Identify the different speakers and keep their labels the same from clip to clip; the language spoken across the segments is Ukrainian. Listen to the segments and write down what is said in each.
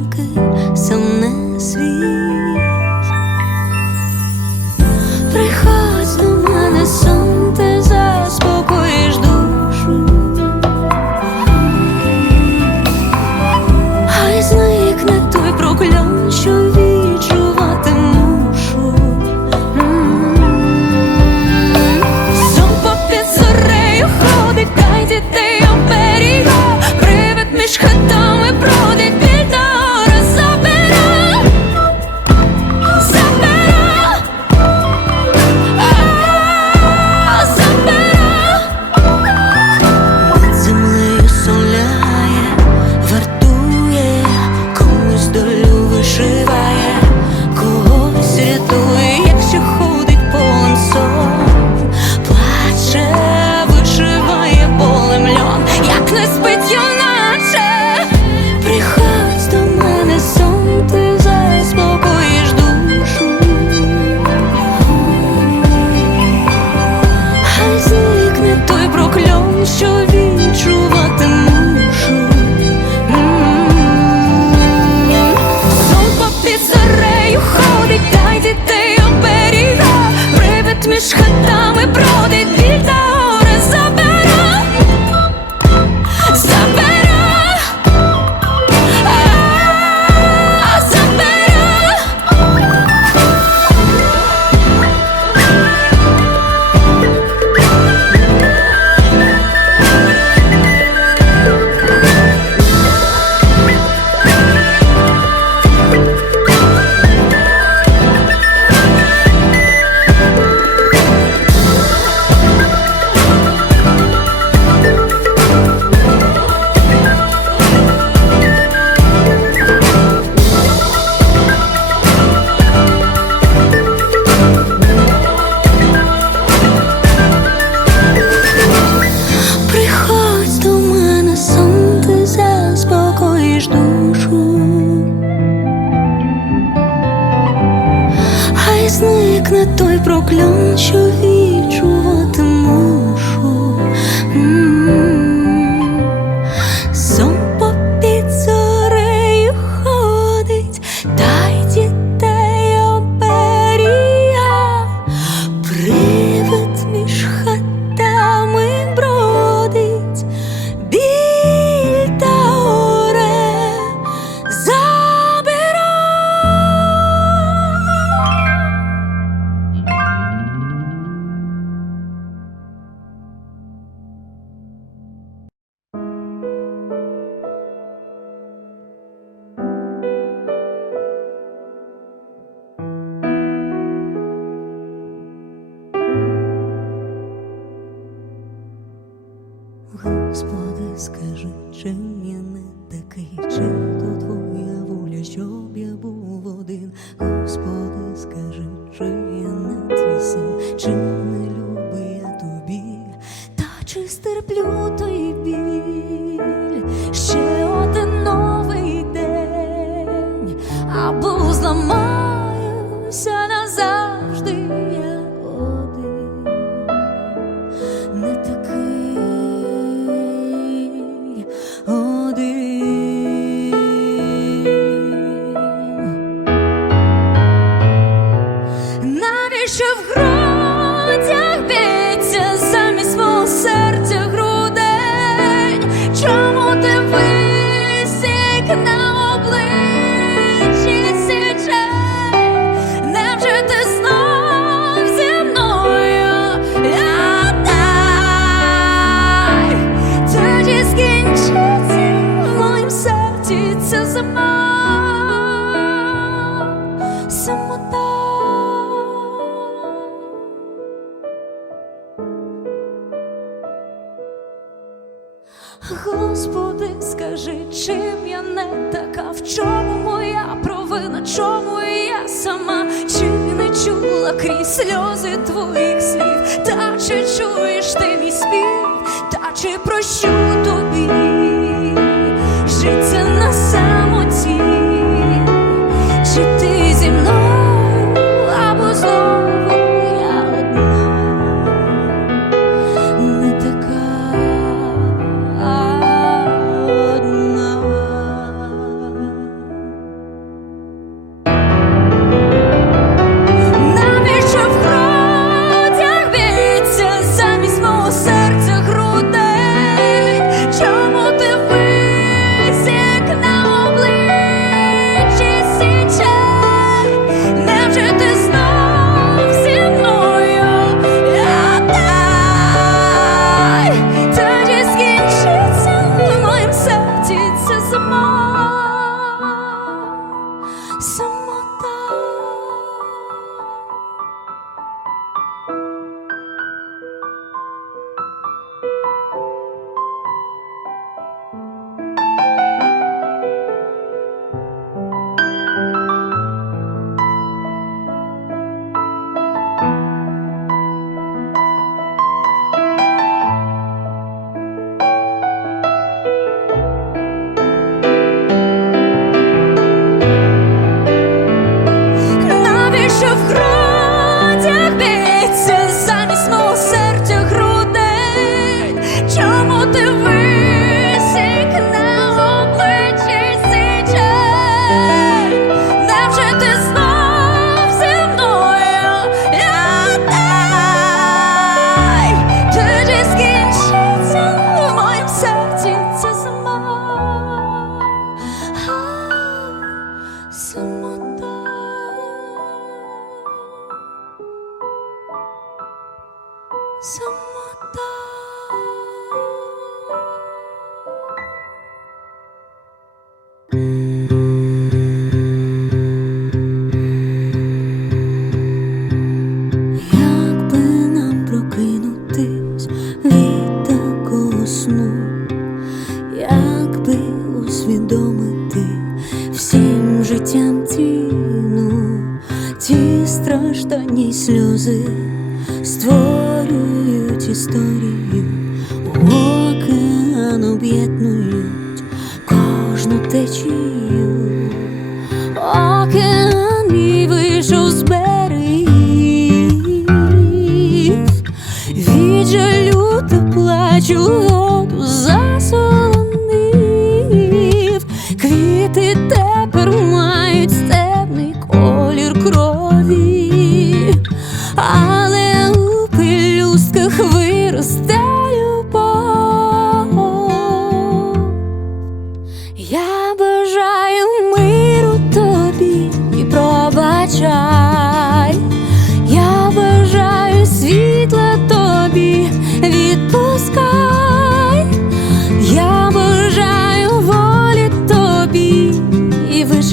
Speaker 1: ранки сам не світ. etmiş пісень, чи не люби я тобі, та чи стерплю то.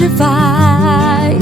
Speaker 1: І виживай.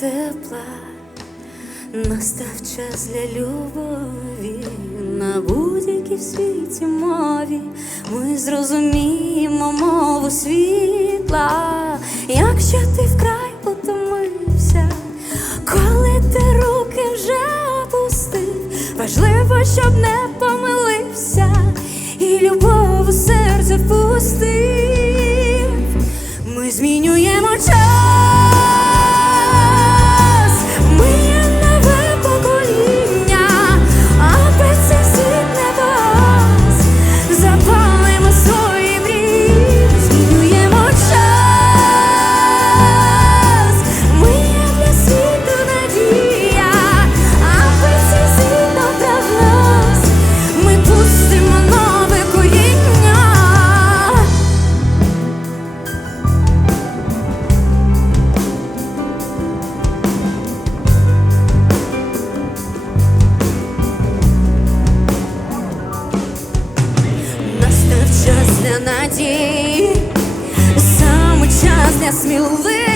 Speaker 1: тепла, настав час для любові на будь-якій в світі мові. Ми зрозуміємо мову світла, якщо ти вкрай потомився, коли ти руки вже опустив, важливо, щоб не помилився, і любов у серце впустив. Ми змінюємо час. надій, сам час для сміливих.